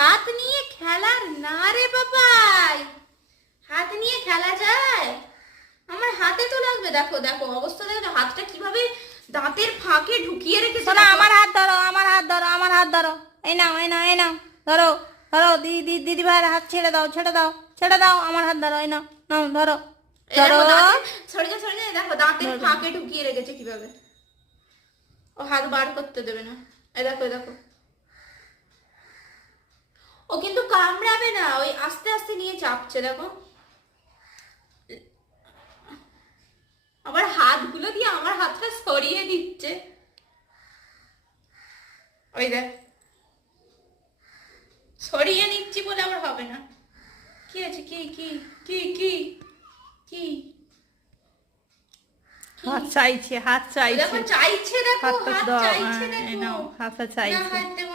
হাত নিয়ে খেলার না রে বাবাই, হাত নিয়ে খেলা যায়? আমার হাতে তো লাগবে। দেখো দেখো অবস্থা, দেখো হাতটা কিভাবে দাঁতের ফাঁকে ঢুকিয়ে রেখেছে। আমার হাত ধরো, আমার হাত ধরো, আমার হাত ধরো। এই নাও, এই নাও, এই নাও, ধরো ধরো। দিদি ভাইয়ের হাত ছেড়ে দাও, ছেড়ে দাও, ছেড়ে দাও। আমার হাত ধরো, এই নাও, নাও ধরো ধরো। সরে যা সরে যা, দেখো দাঁতের ফাঁকে ঢুকিয়ে রেখেছে কিভাবে। ও হাত বার করতে দেবে না। এই দেখো এই দেখো, ও কিন্তু কামড়াবে না, ওই আস্তে আস্তে নিয়ে চাপছে দেখো। আবার হাতগুলো দিয়ে আমার হাতটা সরিয়ে দিচ্ছে। ওই দেখ, সরিয়ে নিচ্ছি বলে আবার হবে না। কি আছে? কি কি কি কি কি? হাত চাইছে, হাত চাইছে। দেখো চাইছে, দেখো হাতটা হাত দাও, চাইছে, এই দেখো নাও, হাতটা না চাইছে। হাত দেব